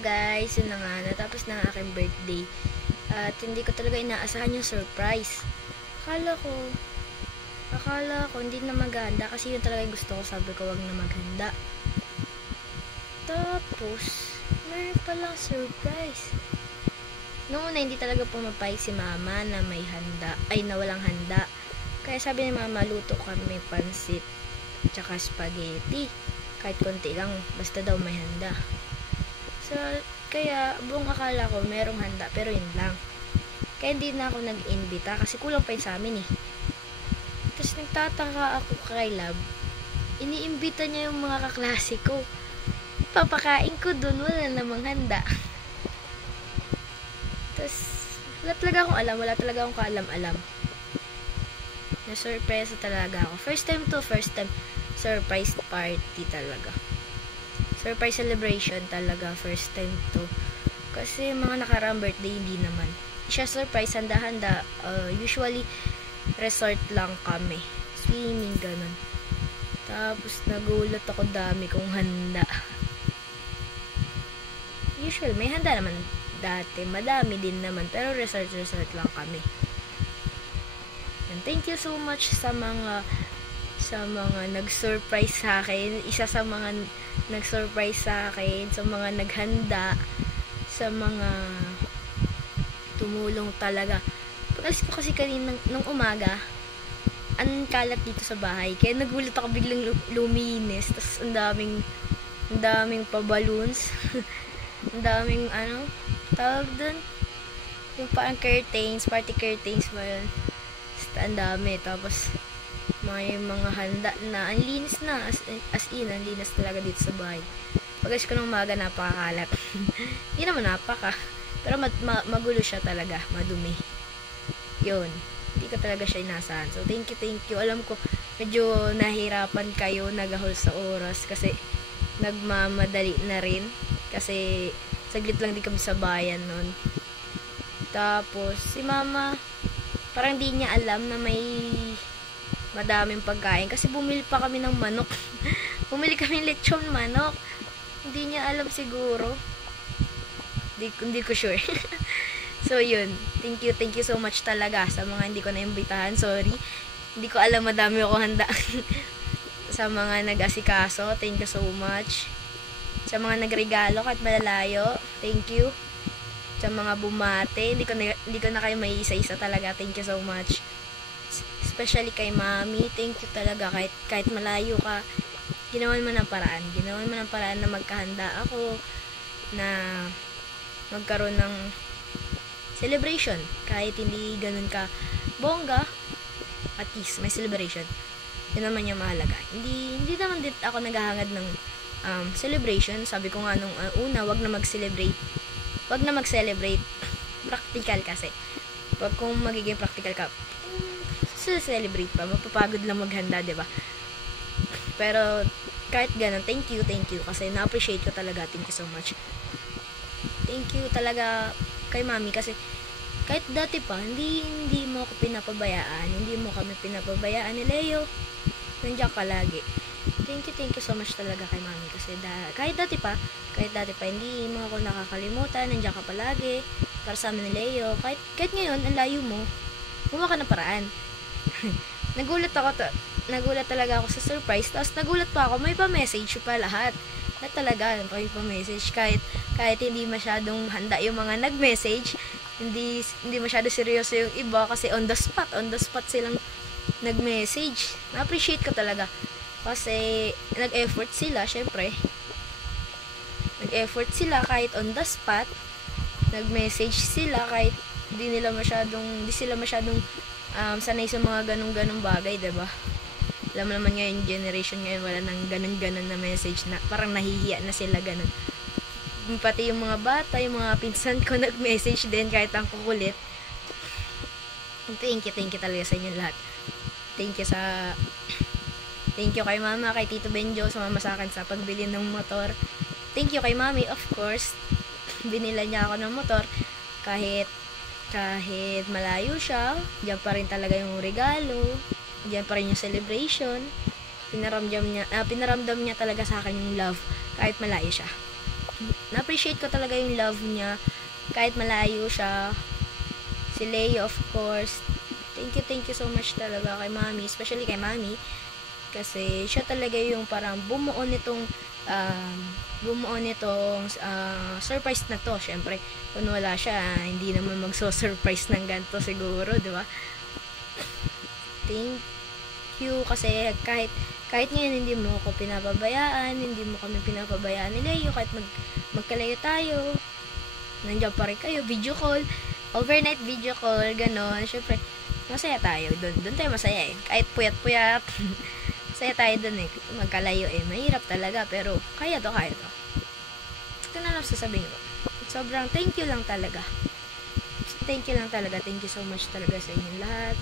guys, yun na nga, natapos na ang aking birthday. At hindi ko talaga inaasahan yung surprise. Akala ko hindi na maghanda kasi yun talaga yung gusto ko. Sabi ko wag na maghanda. Tapos, meron palang surprise. Noong una hindi talaga pumapayag si mama na may handa, na walang handa. Kaya sabi ni mama, luto kami pansit tsaka spaghetti. Kahit konti lang, basta daw may handa. So, kaya buong akala ko merong handa, pero yun lang. Kaya hindi na ako nag-invita kasi kulang pa yun sa amin eh. Tapos nagtataka ako kay Lab, iniimbita niya yung mga kaklase ko. Papakain ko dun, wala namang handa. Tapos, wala talaga akong kaalam-alam. Na-surprise talaga ako. First time surprise party talaga. Surprise celebration talaga, first time to. Kasi mga nakaraang birthday, hindi naman. Siya surprise, handa-handa. Usually, resort lang kami. Swimming, ganun. Tapos, nagulat ako, dami kong handa. Usually, may handa naman dati. Madami din naman. Pero resort lang kami. And thank you so much sa mga nag-surprise sa akin. Isa sa mga nag-surprise sa akin, sa mga naghanda, sa mga tumulong talaga. Pag-alis ko kasi kanina nung umaga, ang kalat dito sa bahay. Kaya nagulat ako, biglang luminis. Tapos ang daming pa-balloons. Ang daming tawag dun? Yung parang curtains, party curtains ba yun? Ang dami. Tapos may mga handa na, ang linis na, as in, ang linis talaga dito sa bahay. Pag-alis ko ng umaga, napakakalat. Hindi naman pero magulo siya talaga, madumi. Yun, hindi ko talaga siya inasahan. So, thank you. Alam ko, medyo nahirapan kayo, nagahol sa oras, kasi nagmamadali na rin. Kasi, saglit lang di kami sa bayan nun. Tapos, si mama, parang di niya alam na may madaming pagkain kasi bumili pa kami ng manok. Bumili kami lechon manok. Hindi niya alam siguro. Hindi ko sure. So yun, thank you so much talaga sa mga hindi ko naimbitahan. Sorry, hindi ko alam, madami ako handa. Sa mga nag-asikaso, thank you so much. Sa mga nagregalo kahit malalayo, thank you. Sa mga bumate, hindi ko na kayo may isa-isa talaga, thank you so much. Especially kay mami, thank you talaga. Kahit malayo ka, ginawan mo ng paraan na magkahanda ako, na magkaroon ng celebration. Kahit hindi ganun ka bongga, at least may celebration. Yun naman yung mahalaga. Hindi naman din ako naghahangad ng celebration. Sabi ko nga nung una, wag na mag-celebrate. Practical kasi. Wag kung magiging practical ka, celebrate pa, mapapagod lang maghanda, diba? Pero kahit ganun, thank you kasi na-appreciate ko talaga. Thank you so much. Thank you talaga kay mami kasi kahit dati pa, hindi mo ako pinapabayaan, hindi mo kami pinapabayaan ni Leo. Nandiyan ka lagi. Thank you so much talaga kay mami kasi kahit dati pa, hindi mo ako nakakalimutan, nandiyan ka palagi para sa amin ni Leo. Kahit ngayon, ang layo mo, gumawa ka ng paraan. Nagulat talaga ako sa surprise. Tapos nagulat pa ako, may pa-message pa lahat. Na talaga, may pa-message. Kahit hindi masyadong handa yung mga nag-message, hindi masyado seryoso yung iba kasi on the spot silang nag-message. Na-appreciate ko talaga. Kasi nag-effort sila, syempre. Nag-effort sila kahit on the spot. Nag-message sila kahit hindi sila masyadong sanay sa mga ganung bagay, diba? Alam mo naman ngayon, generation ngayon, wala nang ganun na message na parang nahihiya na sila ganun. Pati yung mga bata, yung mga pinsan ko nag-message din kahit ang kukulit. Thank you talaga sa inyo lahat. Thank you kay mama, kay Tito Benjo, sumama sa akin sa pagbili ng motor. Thank you kay mami, of course. Binila niya ako ng motor kahit malayo siya, diyan pa rin talaga yung regalo, diyan pa rin yung celebration. Pinaramdam niya talaga sa akin yung love kahit malayo siya. na-appreciate ko talaga yung love niya kahit malayo siya. Si Leo, of course, thank you so much talaga kay Mami, especially kay Mami, kasi siya talaga yung parang bumuo nitong surprise na to. Syempre, kung wala siya, hindi naman magso-surprise ng ganito siguro, di ba? Thank you, kasi kahit ngayon hindi mo ako pinapabayaan, hindi mo kami pinapabayaan ni Leo, kahit magkalayo tayo, nandiyan pa rin kayo, video call, overnight video call, ganon. Syempre, masaya tayo doon tayo masaya kahit puyat-puyat. Masaya tayo doon magkalayo mahirap talaga, pero kaya to. Ito na lang sasabihin ko, sobrang thank you lang talaga, thank you so much talaga sa inyong lahat,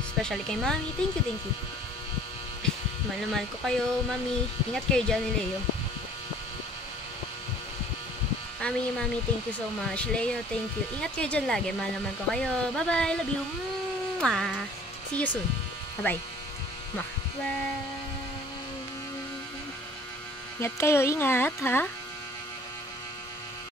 especially kay Mami. Thank you. Mahal ko kayo, Mami. Ingat kayo dyan ni Leo. Mami, thank you so much. Leo, thank you. Ingat kayo dyan lagi. Mahal ko kayo. Bye-bye. Love you. Mwah. See you soon. Bye-bye. Bye. Ingat kayo. Ingat, ha?